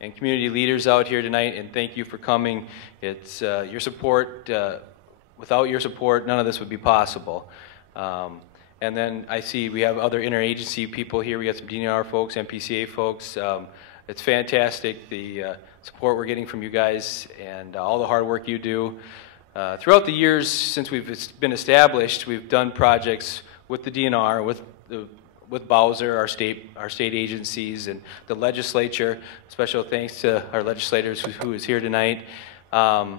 and community leaders out here tonight, and thank you for coming. It's your support. Without your support, none of this would be possible. And then I see we have other interagency people here. We got some DNR folks, MPCA folks. It's fantastic, the support we're getting from you guys and all the hard work you do. Throughout the years since we've been established, we've done projects with the DNR, with Bowser, our state agencies, and the legislature. Special thanks to our legislators who is here tonight, and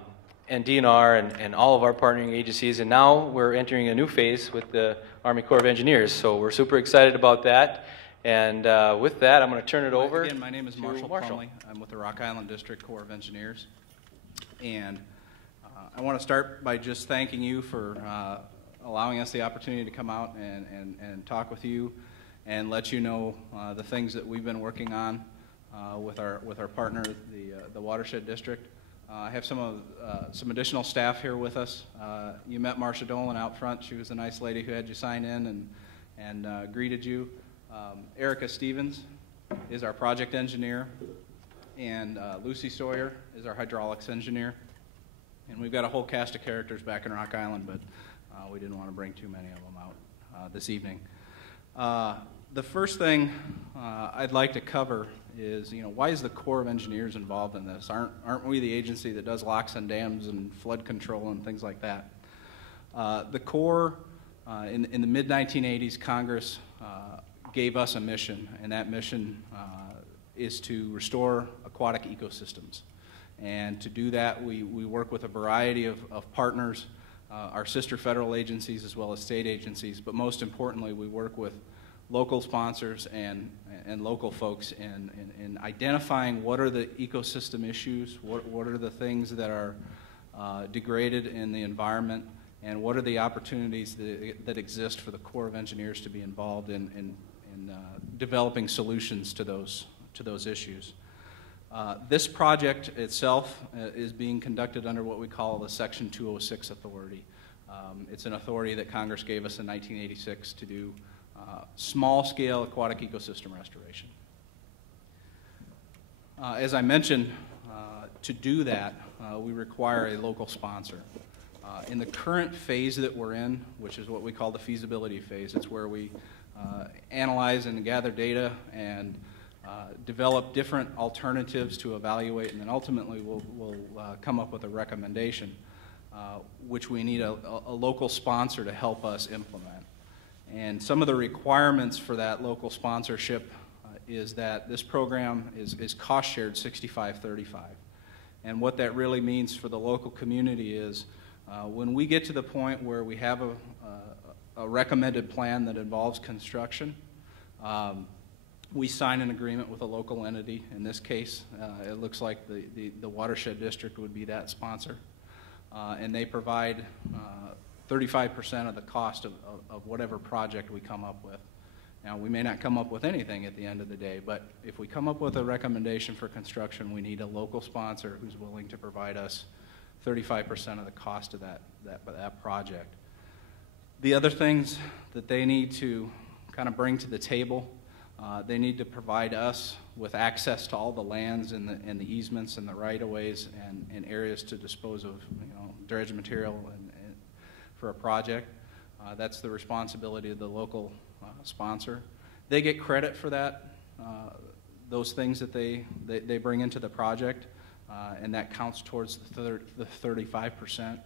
DNR and all of our partnering agencies. And now we're entering a new phase with the Army Corps of Engineers. So we're super excited about that. And with that, I'm going to turn it over. Again, my name is Marshall Plumley. I'm with the Rock Island District Corps of Engineers. And I want to start by just thanking you for allowing us the opportunity to come out and talk with you and let you know the things that we've been working on with our partner, the Watershed District. I have some additional staff here with us. You met Marcia Dolan out front. She was a nice lady who had you sign in and greeted you. Erica Stevens is our project engineer, and Lucy Sawyer is our hydraulics engineer. And we've got a whole cast of characters back in Rock Island, but we didn't want to bring too many of them out this evening. The first thing I'd like to cover is, why is the Corps of Engineers involved in this? Aren't we the agency that does locks and dams and flood control and things like that? The Corps, in the mid-1980s, Congress gave us a mission, and that mission is to restore aquatic ecosystems. And to do that, we work with a variety of partners, our sister federal agencies as well as state agencies, but most importantly, we work with local sponsors and local folks in identifying what are the ecosystem issues, what are the things that are degraded in the environment, and what are the opportunities that exist for the Corps of Engineers to be involved in developing solutions to those issues. This project itself is being conducted under what we call the Section 206 authority. It's an authority that Congress gave us in 1986 to do small-scale aquatic ecosystem restoration. As I mentioned, to do that, we require a local sponsor. In the current phase that we're in, which is what we call the feasibility phase, it's where we analyze and gather data and develop different alternatives to evaluate, and then ultimately we'll come up with a recommendation, which we need a local sponsor to help us implement. And some of the requirements for that local sponsorship is that this program is cost-shared 65-35. And what that really means for the local community is when we get to the point where we have a recommended plan that involves construction, we sign an agreement with a local entity. In this case, it looks like the Watershed District would be that sponsor. And they provide 35% of the cost of whatever project we come up with. Now, we may not come up with anything at the end of the day, but if we come up with a recommendation for construction, we need a local sponsor who's willing to provide us 35% of the cost of that project. The other things that they need to kind of bring to the table, they need to provide us with access to all the lands and the easements and the right-of-ways and areas to dispose of dredge material for a project. That's the responsibility of the local sponsor. They get credit for that, those things that they bring into the project, and that counts towards the 35%.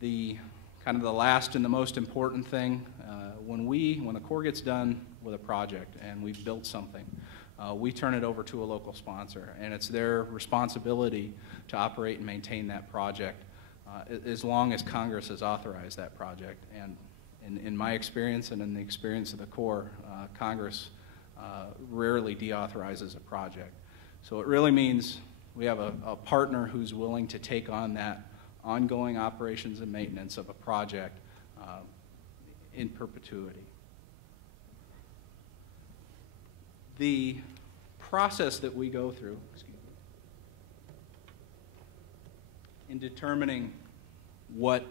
The kind of the last and the most important thing, when the Corps gets done with a project and we've built something, we turn it over to a local sponsor, and it's their responsibility to operate and maintain that project as long as Congress has authorized that project. And in my experience and in the experience of the Corps, Congress rarely deauthorizes a project. So it really means we have a partner who's willing to take on that ongoing operations and maintenance of a project in perpetuity. The process that we go through in determining what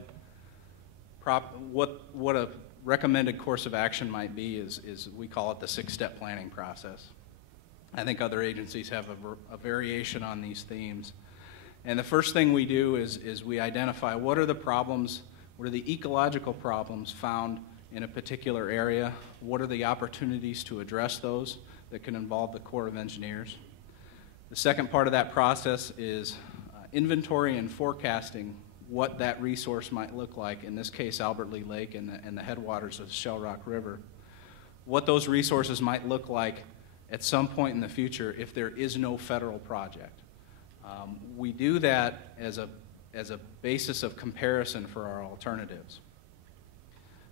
a recommended course of action might be is we call it the 6-step planning process. I think other agencies have a variation on these themes. And the first thing we do is we identify what are the problems, what are the ecological problems found in a particular area, what are the opportunities to address those that can involve the Corps of Engineers. The second part of that process is inventory and forecasting what that resource might look like, in this case Albert Lee Lake and the headwaters of the Shell Rock River, what those resources might look like at some point in the future if there is no federal project. We do that as a basis of comparison for our alternatives.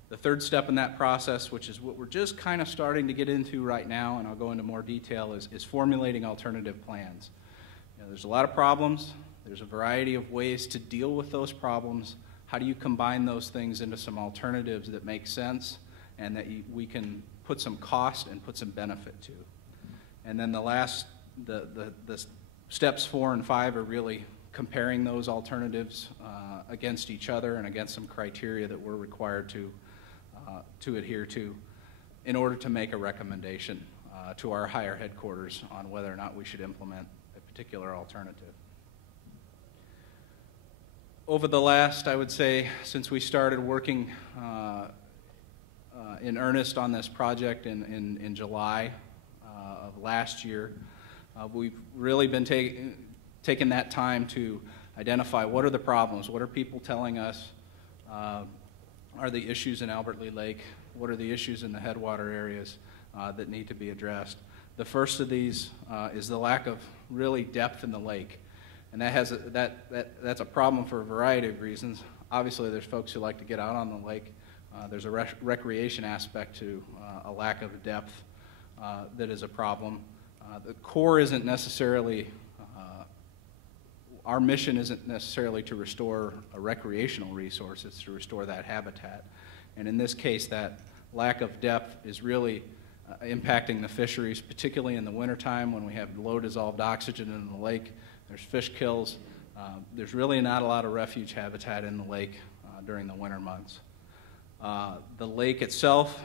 The third step in that process, which is what we're just kind of starting to get into right now, and I'll go into more detail, is formulating alternative plans. You know, there's a lot of problems. There's a variety of ways to deal with those problems. How do you combine those things into some alternatives that make sense and that we can put some cost and put some benefit to? And then the steps 4 and 5 are really comparing those alternatives against each other and against some criteria that we're required to adhere to in order to make a recommendation to our higher headquarters on whether or not we should implement a particular alternative. Over the last, I would say, since we started working in earnest on this project in July of last year, we've really been taking that time to identify what are the problems, what are people telling us are the issues in Albert Lee Lake, what are the issues in the headwater areas that need to be addressed. The first of these is the lack of really depth in the lake, and that's a problem for a variety of reasons. Obviously, there's folks who like to get out on the lake. There's a recreation aspect to a lack of depth that is a problem. The Corps isn't necessarily, our mission isn't necessarily to restore a recreational resource, it's to restore that habitat. And in this case, that lack of depth is really impacting the fisheries, particularly in the wintertime when we have low dissolved oxygen in the lake. There's fish kills. There's really not a lot of refuge habitat in the lake during the winter months. The lake itself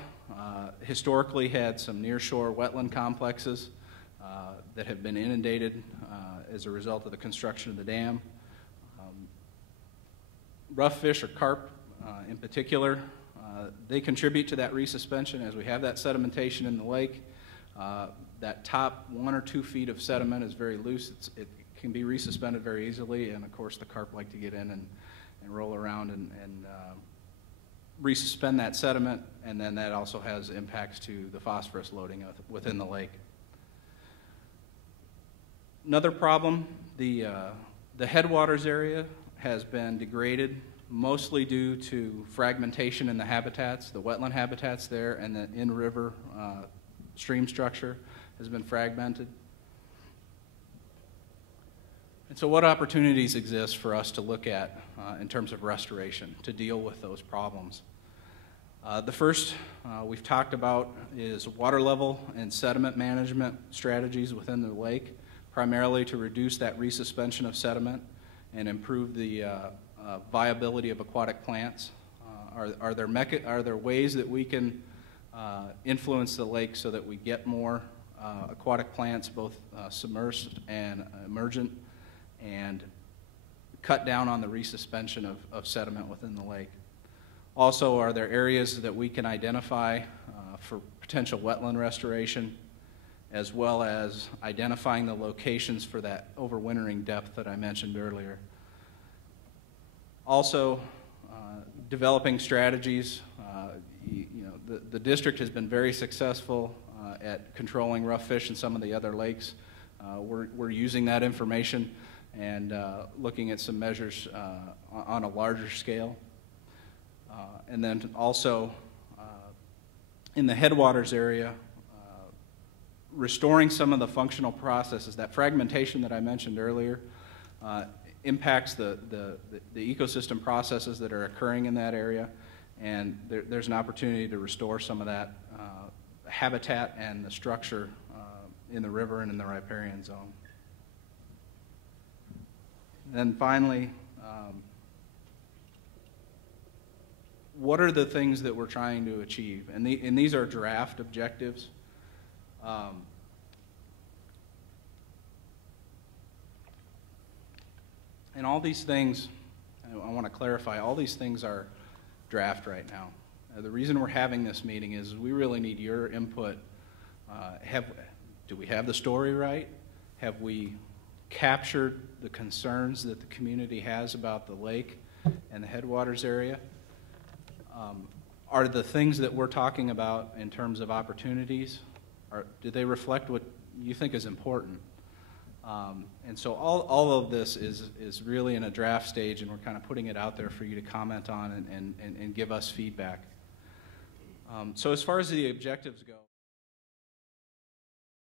historically had some nearshore wetland complexes that have been inundated as a result of the construction of the dam. Rough fish or carp in particular, they contribute to that resuspension as we have that sedimentation in the lake. That top 1 or 2 feet of sediment is very loose. It can be resuspended very easily, and of course the carp like to get in and roll around and resuspend that sediment, and then that also has impacts to the phosphorus loading within the lake. Another problem, the headwaters area has been degraded mostly due to fragmentation in the habitats, the wetland habitats there, and the in-river stream structure has been fragmented. And so what opportunities exist for us to look at in terms of restoration to deal with those problems? The first we've talked about is water level and sediment management strategies within the lake, primarily to reduce that resuspension of sediment and improve the viability of aquatic plants. Are there ways that we can influence the lake so that we get more aquatic plants, both submerged and emergent, and cut down on the resuspension of sediment within the lake? Also, are there areas that we can identify for potential wetland restoration, as well as identifying the locations for that overwintering depth that I mentioned earlier? Also, developing strategies. The district has been very successful at controlling rough fish in some of the other lakes. We're using that information and looking at some measures on a larger scale. And then also in the headwaters area, restoring some of the functional processes. That fragmentation that I mentioned earlier impacts the ecosystem processes that are occurring in that area, and there's an opportunity to restore some of that habitat and the structure in the river and in the riparian zone. Then finally, what are the things that we're trying to achieve? And these are draft objectives. And all these things, I want to clarify, all these things are draft right now. The reason we're having this meeting is we really need your input. Do we have the story right? Have we captured the concerns that the community has about the lake and the headwaters area? Are the things that we're talking about in terms of opportunities, do they reflect what you think is important? And so all of this is really in a draft stage, and we're kind of putting it out there for you to comment on and give us feedback. So as far as the objectives go,